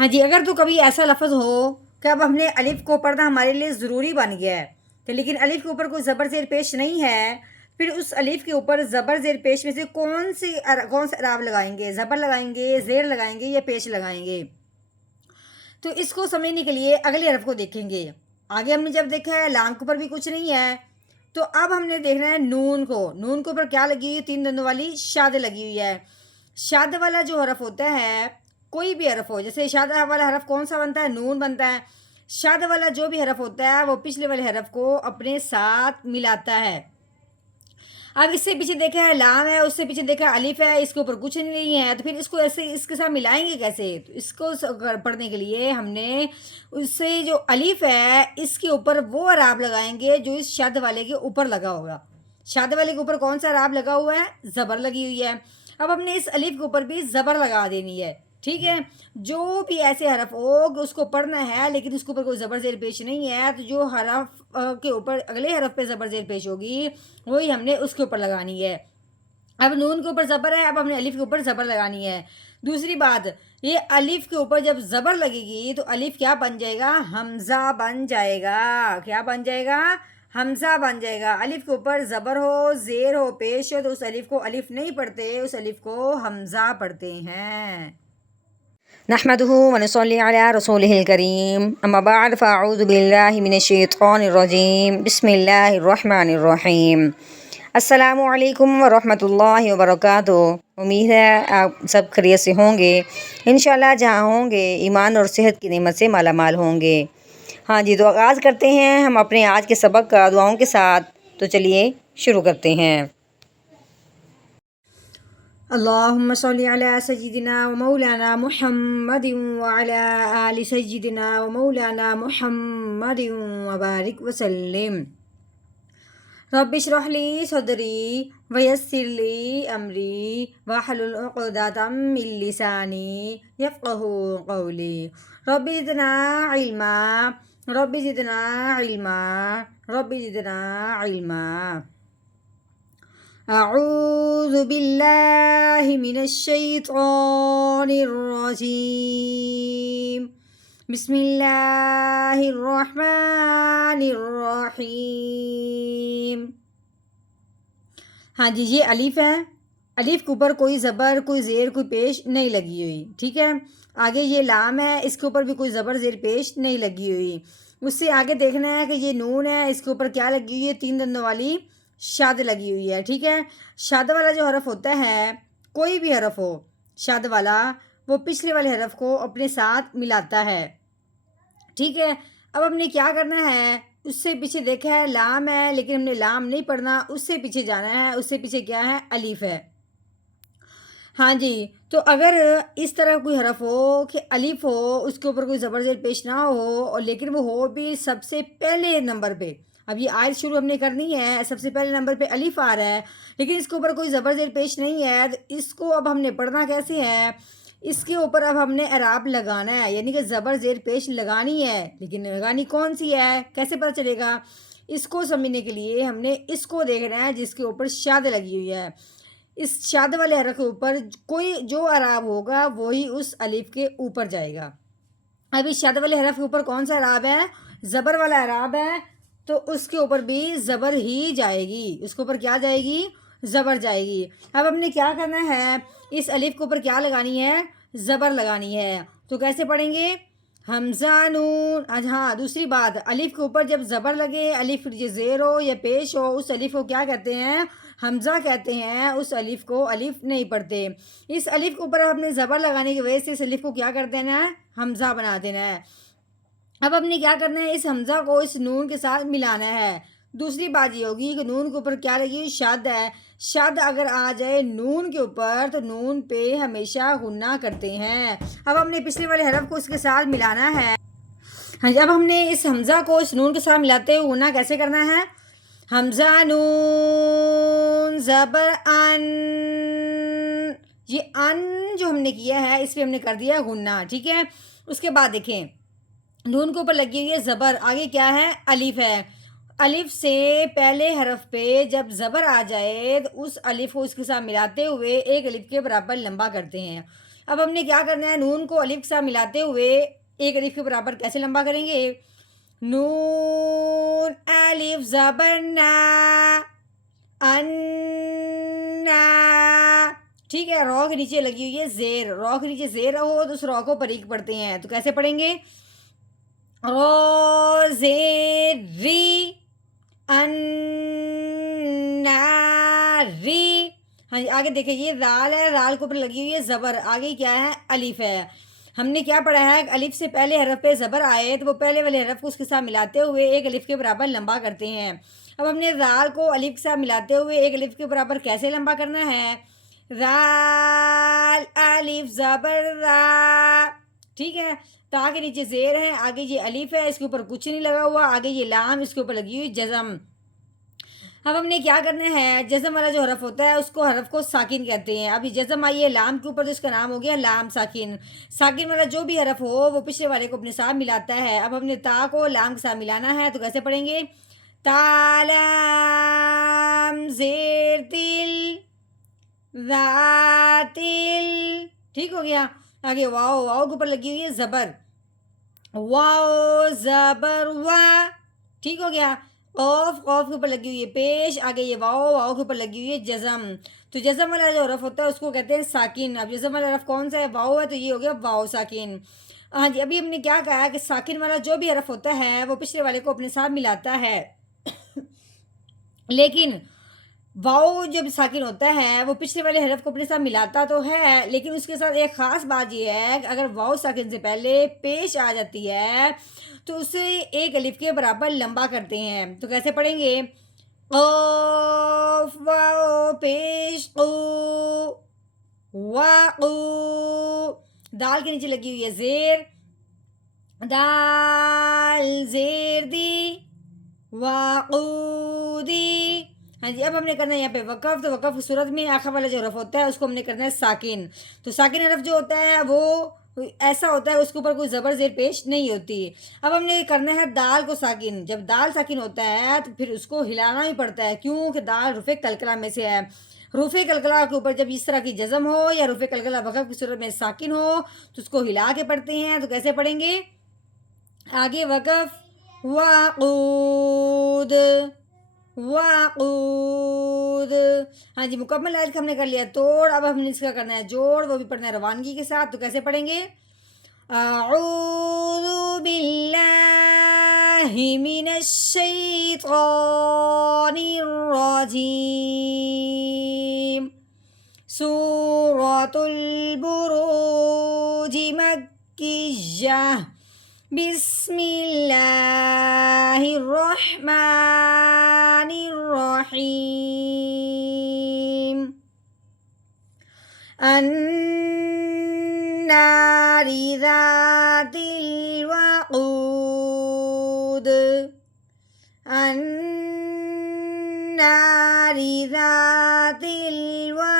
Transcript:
ہاں جی، اگر تو کبھی ایسا لفظ ہو کہ اب ہم نے الف کو پڑھنا ہمارے لیے ضروری بن گیا ہے تو لیکن الف کے اوپر کوئی زبر زیر پیش نہیں ہے، پھر اس الف کے اوپر زبر زیر پیش میں سے کون سے اعراب لگائیں گے؟ زبر لگائیں گے، زیر لگائیں گے یا پیش لگائیں گے؟ تو اس کو سمجھنے کے لیے اگلے حرف کو دیکھیں گے۔ آگے ہم نے جب دیکھا ہے لام کے اوپر بھی کچھ نہیں ہے، تو اب ہم نے دیکھنا ہے نون کو۔ نون کے اوپر کیا لگی ہوئی ہے؟ 3 دندوں والی شاد لگی ہوئی ہے۔ شاد والا جو حرف ہوتا ہے، کوئی بھی حرف ہو، جیسے شاد والا حرف کون سا بنتا ہے؟ نون بنتا ہے۔ شاد والا جو بھی حرف ہوتا ہے وہ پچھلے والے حرف کو اپنے ساتھ ملاتا ہے۔ اب اس سے پیچھے دیکھا ہے لام ہے، اس سے پیچھے دیکھا ہے الف ہے، اس کے اوپر کچھ نہیں ہے، تو پھر اس کو ایسے اس کے ساتھ ملائیں گے کیسے؟ تو اس کو پڑھنے کے لیے ہم نے اس سے جو الف ہے اس کے اوپر وہ اعراب لگائیں گے جو اس شد والے کے اوپر لگا ہوگا۔ شد والے کے اوپر کون سا اعراب لگا ہوا ہے؟ زبر لگی ہوئی ہے۔ اب ہم نے اس الف کے اوپر بھی زبر لگا دینی ہے، ٹھیک ہے؟ جو بھی ایسے حرف ہو اس کو پڑھنا ہے لیکن اس کے اوپر کوئی زبر زیر پیش نہیں ہے، تو جو حرف کے اوپر اگلے حرف پہ زبر زیر پیش ہوگی وہی ہم نے اس کے اوپر لگانی ہے۔ اب نون کے اوپر زبر ہے، اب ہم نے الف کے اوپر زبر لگانی ہے۔ دوسری بات، یہ الف کے اوپر جب زبر لگے گی تو الف کیا بن جائے گا؟ حمزہ بن جائے گا۔ کیا بن جائے گا؟ حمزہ بن جائے گا۔ الف کے اوپر زبر ہو، زیر ہو، پیش ہو تو اس الف کو الف نہیں پڑھتے، اس الف کو حمزہ پڑھتے ہیں۔ نحمده ونصلي على رسوله الكريم اما بعد فاعوذ بالله من الشیطان الرجیم بسم اللہ الرحمن الرحیم۔ السلام علیکم ورحمۃ اللہ وبرکاتہ۔ امید ہے آپ سب خیریت سے ہوں گے، انشاءاللہ جہاں ہوں گے ایمان اور صحت کی نعمت سے مالا مال ہوں گے۔ ہاں جی، تو آغاز کرتے ہیں ہم اپنے آج کے سبق کا دعاؤں کے ساتھ، تو چلیے شروع کرتے ہیں۔ اللہم صلی علی سیدنا و مولانا محمد وعلی آل سیدنا و مولانا محمد وبارک وسلم۔ رب اشرح لی صدری ویسر لی امری واحلل عقدۃ من لسانی یفقہوا قولی۔ رب زدنا علما، رب زدنا علما، رب زدنا علما۔ اعوذ باللہ من الشیطان الرجیم بسم اللہ الرحمن الرحیم۔ ہاں جی، یہ الف ہے، الف کے اوپر کوئی زبر، کوئی زیر، کوئی پیش نہیں لگی ہوئی، ٹھیک ہے؟ آگے یہ لام ہے، اس کے اوپر بھی کوئی زبر زیر پیش نہیں لگی ہوئی۔ اس سے آگے دیکھنا ہے کہ یہ نون ہے، اس کے اوپر کیا لگی ہوئی ہے؟ 3 دندوں والی شاد لگی ہوئی ہے، ٹھیک ہے؟ شاد والا جو حرف ہوتا ہے، کوئی بھی حرف ہو شاد والا، وہ پچھلے والے حرف کو اپنے ساتھ ملاتا ہے، ٹھیک ہے؟ اب ہم نے کیا کرنا ہے؟ اس سے پیچھے دیکھا ہے لام ہے لیکن ہم نے لام نہیں پڑھنا، اس سے پیچھے جانا ہے۔ اس سے پیچھے کیا ہے؟ الف ہے۔ ہاں جی، تو اگر اس طرح کوئی حرف ہو کہ الف ہو، اس کے اوپر کوئی زبر زیر پیش نہ ہو اور لیکن وہ ہو بھی سب سے پہلے نمبر پہ، اب یہ آیت شروع ہم نے کرنی ہے، سب سے پہلے نمبر پہ الف آ رہا ہے لیکن اس کے اوپر کوئی زبر زیر پیش نہیں ہے، تو اس کو اب ہم نے پڑھنا کیسے ہے؟ اس کے اوپر اب ہم نے اعراب لگانا ہے، یعنی کہ زبر زیر پیش لگانی ہے، لیکن لگانی کون سی ہے؟ کیسے پتہ چلے گا؟ اس کو سمجھنے کے لیے ہم نے اس کو دیکھنا ہے جس کے اوپر شاد لگی ہوئی ہے۔ اس شاد والے حرف کے اوپر کوئی جو اعراب ہوگا وہی اس الف کے اوپر جائے گا۔ اب اس شاد والے حرف کے اوپر کون سا اعراب ہے؟ زبر والا اعراب ہے، تو اس کے اوپر بھی زبر ہی جائے گی، اس کے اوپر کیا جائے گی؟ زبر جائے گی۔ اب ہم نے کیا کرنا ہے؟ اس الف کے اوپر کیا لگانی ہے؟ زبر لگانی ہے۔ تو کیسے پڑھیں گے؟ حمزہ نون۔ ہاں، دوسری بات، الف کے اوپر جب زبر لگے، الف یہ زیر ہو یا پیش ہو، اس الف کو کیا کہتے ہیں؟ حمزہ کہتے ہیں، اس الف کو الف نہیں پڑھتے۔ اس الف کے اوپر ہم نے زبر لگانے کی وجہ سے اس الف کو کیا کر دینا ہے؟ حمزہ بنا دینا ہے۔ اب ہم نے کیا کرنا ہے؟ اس حمزہ کو اس نون کے ساتھ ملانا ہے۔ دوسری بات یہ ہوگی کہ نون کے اوپر کیا لگی؟ شد ہے۔ شد اگر آ جائے نون کے اوپر تو نون پہ ہمیشہ غنہ کرتے ہیں۔ اب ہم نے پچھلے والے حرف کو اس کے ساتھ ملانا ہے۔ ہاں جی، اب ہم نے اس حمزہ کو اس نون کے ساتھ ملاتے ہوئے غنہ کیسے کرنا ہے؟ حمزہ نون زبر ان، یہ ان جو ہم نے کیا ہے اس پہ ہم نے کر دیا غنہ، ٹھیک ہے؟ اس کے بعد دیکھیں نون کے اوپر لگی ہوئی ہے زبر، آگے کیا ہے؟ الف ہے۔ الف سے پہلے حرف پہ جب زبر آ جائے تو اس الف کو اس کے ساتھ ملاتے ہوئے ایک الف کے برابر لمبا کرتے ہیں، اب ہم نے کیا کرنا ہے، نون کو الف کے ساتھ ملاتے ہوئے ایک الف کے برابر کیسے لمبا کریں گے، نون الف زبر نا، انا، ٹھیک ہے، رو کے نیچے لگی ہوئی ہے زیر، رو کے نیچے زیر ہو تو اس رو کو باریک پڑھتے ہیں، تو کیسے پڑھیں گے، رو زیر ری، ری، ہاں جی آگے دیکھیں یہ رال ہے، رال کے اوپر لگی ہوئی ہے زبر، آگے کیا ہے الف ہے، ہم نے کیا پڑھا ہے، الف سے پہلے حرف پہ زبر آئے تو وہ پہلے والے حرف کو اس کے ساتھ ملاتے ہوئے ایک الف کے برابر لمبا کرتے ہیں۔ اب ہم نے رال کو الف کے ساتھ ملاتے ہوئے ایک الف کے برابر کیسے لمبا کرنا ہے، رال الف زبر را، ٹھیک ہے، تا کے نیچے زیر ہے، آگے یہ الف ہے، اس کے اوپر کچھ نہیں لگا ہوا، آگے یہ لام، اس کے اوپر لگی ہوئی جزم۔ اب ہم نے کیا کرنا ہے، جزم والا جو حرف ہوتا ہے اس کو حرف کو ساکن کہتے ہیں، اب یہ جزم آئی ہے لام کے اوپر تو اس کا نام ہو گیا لام ساکن۔ ساکن والا جو بھی حرف ہو وہ پچھلے والے کو اپنے ساتھ ملاتا ہے، اب ہم نے تا کو لام کے ساتھ ملانا ہے تو کیسے پڑھیں گے، تا لام زیر تل ذا تل، ٹھیک ہو گیا، آگے واؤ، واؤ کے اوپر لگی ہوئی ہے زبر، واؤ زبر وا، ٹھیک ہو گیا، قوف، قوف کے اوپر لگی ہوئی ہے پیش، آگے یہ واؤ، واؤ کے اوپر لگی ہوئی ہے جزم، تو جزم والا جو حرف ہوتا ہے اس کو کہتے ہیں ساکن۔ اب جزم والا حرف کون سا ہے، واؤ ہے، تو یہ ہو گیا واؤ ساکن۔ ہاں جی ابھی ہم نے کیا کہا کہ ساکن والا جو بھی حرف ہوتا ہے وہ پچھلے والے کو اپنے ساتھ ملاتا ہے، لیکن واؤ جب ساکن ہوتا ہے وہ پچھلے والے حرف کو اپنے ساتھ ملاتا تو ہے، لیکن اس کے ساتھ ایک خاص بات یہ ہے کہ اگر واؤ ساکن سے پہلے پیش آ جاتی ہے تو اسے ایک الف کے برابر لمبا کرتے ہیں، تو کیسے پڑھیں گے، قاف واؤ پیش قو، واقو، دال کے نیچے لگی ہوئی ہے زیر، دال زیر دی، واقودی، ہاں جی اب ہم نے کرنا ہے یہاں پہ وقف، تو وقف کی صورت میں آخر والا جو حرف ہوتا ہے اس کو ہم نے کرنا ہے ساکن، تو ساکن حرف جو ہوتا ہے وہ ایسا ہوتا ہے اس کے اوپر کوئی زبر زیر پیش نہیں ہوتی۔ اب ہم نے کرنا ہے دال کو ساکن، جب دال ساکن ہوتا ہے تو پھر اس کو ہلانا ہی پڑتا ہے، کیوں کہ دال حروف قلقلہ میں سے ہے، حروف قلقلہ کے اوپر جب اس طرح کی جزم ہو یا حروف قلقلہ وقف کی صورت میں ساکن ہو تو اس کو ہلا کے پڑھتے ہیں، تو کیسے پڑھیں گے، آگے وقف، وقود، وقود، ہاں جی مکمل آیت ہم نے کر لیا توڑ، اب ہم نے اس کا کرنا ہے جوڑ، وہ بھی پڑھنا ہے روانگی کے ساتھ، تو کیسے پڑھیں گے، اعوذ باللہ من الشیطان الرجیم، سورۃ البروج مکیہ، بسم اللہ الرحمن الرحیم، النار ذات الوقود، النار ذات الوقود،